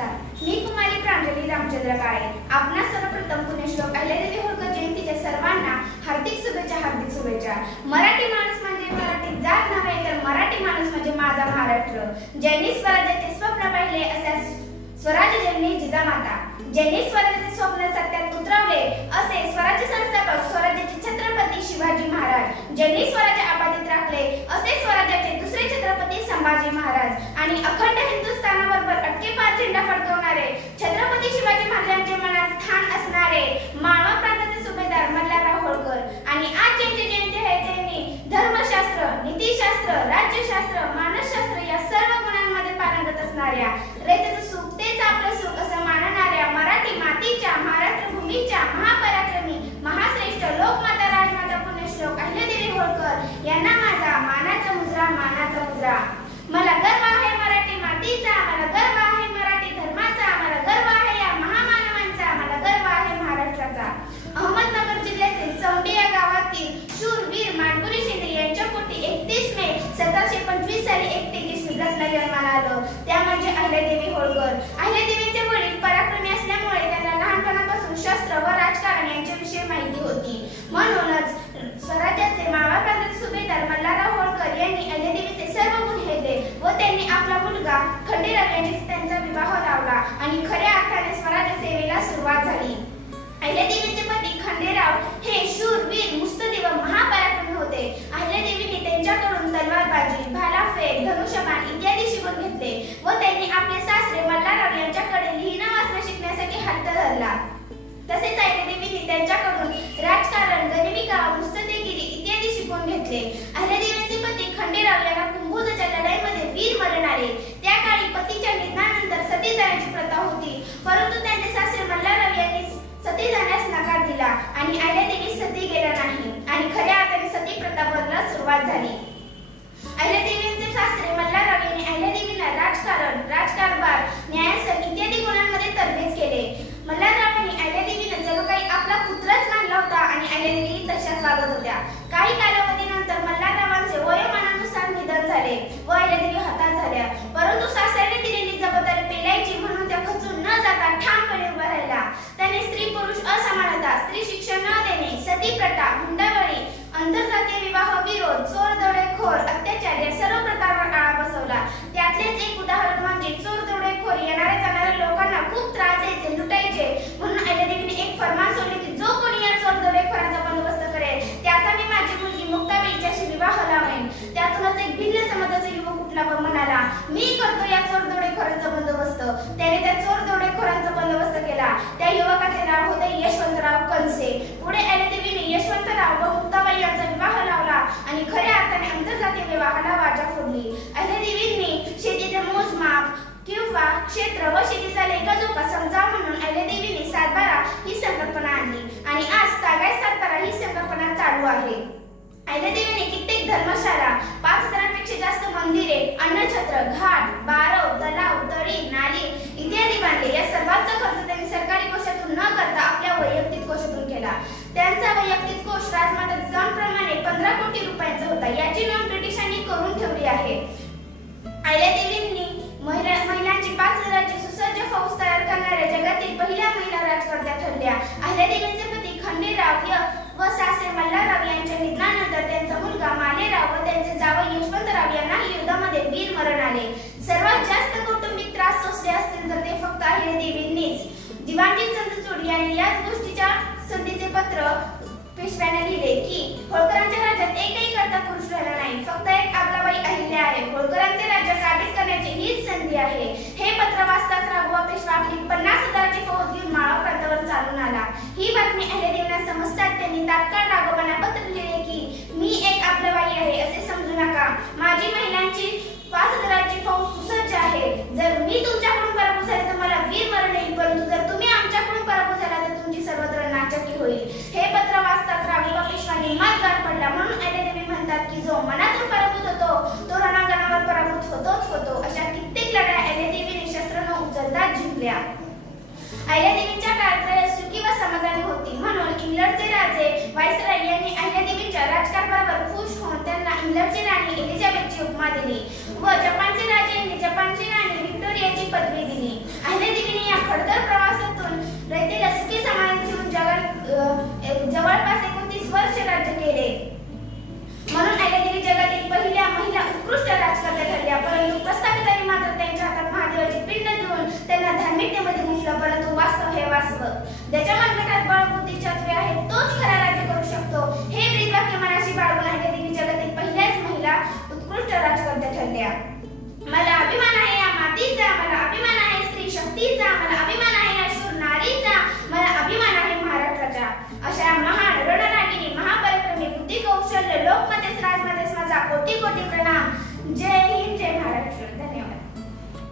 नमस्कार. मी कुमारी प्रांजली रामचंद्र काळे आपणा सर्वप्रथम पुण्यश्लोक अहिल्यादेवी होळकर जयंतीच्या सर्वांना हार्दिक शुभेच्छा हार्दिक शुभेच्छा. मराठी माणूस म्हणजे मराठी जात नव्हे तर मराठी माणूस म्हणजे माझा महाराष्ट्र. ज्यांनी स्वराज्याचे स्वप्न पाहिले अशा स्वराज्य जननी जिजामाता. ज्यांनी स्वराज्याचे स्वप्न सत्यात उतरवले असे स्वराज्य संस्थापक स्वराज्याचे छत्रपती शिवाजी महाराज. ज्यांनी स्वराज्य अबाधित राखले असे स्वराज्याचे दुसरे छत्रपती संभाजी महाराज. आणि अखंड शिवाजी महाराजांचे मनात स्थान असणारे माळवा प्रांताचे सुभेदार मल्हारराव होळकर. आणि आज ज्यांची जयंती आहे त्यांनी धर्मशास्त्र नीतीशास्त्र राज्यशास्त्र मानसशास्त्र या सर्व गुणांमध्ये पारंगत असणाऱ्या रयतेचं सुख तेच आपलं सुख असं मानणाऱ्या मराठी मातीच्या महाराष्ट्र भूमीच्या महा महाश्रेष्ठ लोकमाता राजमाता पुण्यश्लोक अहिल्यादेवी होळकर यांना माझा मानाचा मुजरा मानाचा मुजरा मला गर्व आहे मराठी मातीचा मला गर्व आहे मराठी धर्माचा मला गर्व आहे या महामानवांचा मला गर्व आहे महाराष्ट्राचा अहमदनगर जिल्ह्यातील चौंडी या गावातील शूरवीर मानकुरी शिंदे यांच्या पोटी एकतीस मे सतराशे पंचवीस साली एक तेजस्वी रत्न जन्माला आलं त्या म्हणजे अहिल्यादेवी होळकर अहिल्यादेवीचे वडील पराक्रमी असल्यामुळे त्यांना लहानपणापासून शस्त्र व राजकारण यांच्याविषयी माहिती होती म्हणूनच स्वराज्याचे मावळ प्रांताचे सुभेदार मल्हारराव होळकर यांनी अहिल्यादेवीचे सर्व गुण घेतले व त्यांनी आपला मुलगा खंडेराव यांच्याशी त्यांचा विवाह लावला आणि खऱ्या अर्थाने स्वराज्य सेवेला सुरुवात झाली अहिल्यादेवीचे पती खंडेराव हे शूर वीर मुस्तदी व महापराक्रमी होते अहिल्यादेवीने त्यांच्याकडून तलवारबाजी भालाफेक धनुष्यबाण इत्यादी शिकून घेतले व त्यांनी आपले सासरे मल्हारराव यांच्याकडे लिहिणं वाचणं शिकण्यासाठी हट्ट धरला. तसेच अहिल्यादेवीने त्यांच्याकडून राजकारण गनिमिका मुस्तदेगिरी इत्यादी शिकून घेतले. अहिल्यादेवीचे पती खंडेराव यांना कुंभोजाच्या लढाईमध्ये वीर मरण आले त्या काळी पतीच्या निधनानंतर सती जाण्याची प्रथा होती. परंतु त्यांचे सासरे मल्हारराव यांनी सती जाण्यास नकार दिला आणि अहिल्यादेवी सती गेल्या नाही आणि खऱ्या अर्थाने सती प्रथा बदलास सुरुवात झाली अहिल्यादेवींचे सासरे मल्हारराव यांनी अहिल्यादेवींना राजकारण राजकारभार न्यायसन इत्यादी गुणांमध्ये तरबेज केले मल्हाररावांनी अहिल्यादेवीने जणू काही आपला पुत्रच मानला होता आणि अहिल्यादेवी तशाच वागत होत्या काही कालावधीनंतर मल्हाररावांचे वयोमानानुसार निधन झाले व अहिल्यादेवी हताश झाल्या परंतु सासऱ्याने दिलेली जबाबदारी पेलायची म्हणून त्या खचून न जाता ठामपणे उभा राहिला त्याने स्त्री पुरुष असमानता स्त्री शिक्षण न देणे सती प्रथा हुंडाबळी आंतरजातीय विवाह विरोध चोर दरोडेखोर अत्याचार या सर्व प्रकारांना आळा बसवला. त्यातलेच एक उदाहरण म्हणजे चोर दरोडेखोर येणाऱ्या जाणाऱ्या लोकांना खूप त्रास द्यायचे लुटायचे. म्हणून अहिल्यादेवीने एक फरमान सोडले की जो कोणी या चोर दरोडेखोरांचा बंदोबस्त करेल त्याचा मी माझी मुलगी मुक्ताबाईच्याशी विवाह लावेन. त्यातूनच एक भिन्न समाजाचा युवक उठला व म्हणाला मी करतो या चोर दरोडेखोरांचा बंदोबस्त. त्याने त्या चोर दरोडेखोरांचा बंदोबस्त केला. त्या युवकाचे नाव होते यशवंतराव कंसे पुढे अहिल्यादेवीने यशवंतराव व मुक्ताबाई यांचा आणि खऱ्या अर्थाने आंतरजातीय विवाहाला वाचा फोडली. अहिल्यादेवींनी शेतीचे मोजमाप किंवा क्षेत्र व शेतीचा लेखाजोखा समजा म्हणून अहिल्यादेवीने सातबारा ही संकल्पना आणली. आणि आज तागाय सातबारा ही संकल्पना चालू आहे. अहिल्यादेवीने कित्येक धर्मशाळा पाच हजारांपेक्षा जास्त मंदिरे अन्नछत्र घाट बारव तलाव तळी नाली इत्यादी बांधले. या सर्वांचा खर्च त्यांनी सरकारी कोशातून न करता आपल्या वैयक्तिक कोशातून केला. त्यांचा वैयक्तिक कोश राजमाता जिजाऊंप्रमाणे कोटी रुपयांचा होता. याची नोंद ब्रिटिशांनी करून ठेवली आहे. अहिल्यादेवींनी महिला महिलांची पाच हजाराची सुसज्ज फौज तयार करणाऱ्या जगातील पहिल्या महिला राजकर्त्या ठरल्या. अहिल्यादेवींचे पती खंडेराव य व सासरे मल्हारराव यांच्या निधनानंतर त्यांचा मुलगा मालेराव व त्यांचे जावई यशवंतराव यांना युद्धामध्ये वीर मरण आले. सर्वात जास्त कौटुंबिक त्रास सोसले असतील तर ते फक्त अहिल्यादेवींनीच दिवाणजी चंद्रचूड यांनी याच गोष्टीच्या संधीचे पत्र आपली पन्नास हजाराची फौज घेऊन माळा प्रांतावर चालून आला. ही बातमी अहिल्यादेवींना समजतात त्यांनी तात्काळ जिंकल्या अहिल्यादेवींच्या काळात सुखी व समाधानी होती. म्हणून इंग्लंडचे राजे वायसराय यांनी अहिल्यादेवींच्या राजकारभारावर खुश होऊन त्यांना इंग्लंडची राणी एलिझाबेथची उपमा दिली व जपानचे राजे यांनी जपानची राणी व्हिक्टोरियाची पदवी दिली. अहिल्यादेवीने ज्याच्या मनगटात बाळबुद्धीच्या आहेत तोच खरा राज्य करू शकतो. हे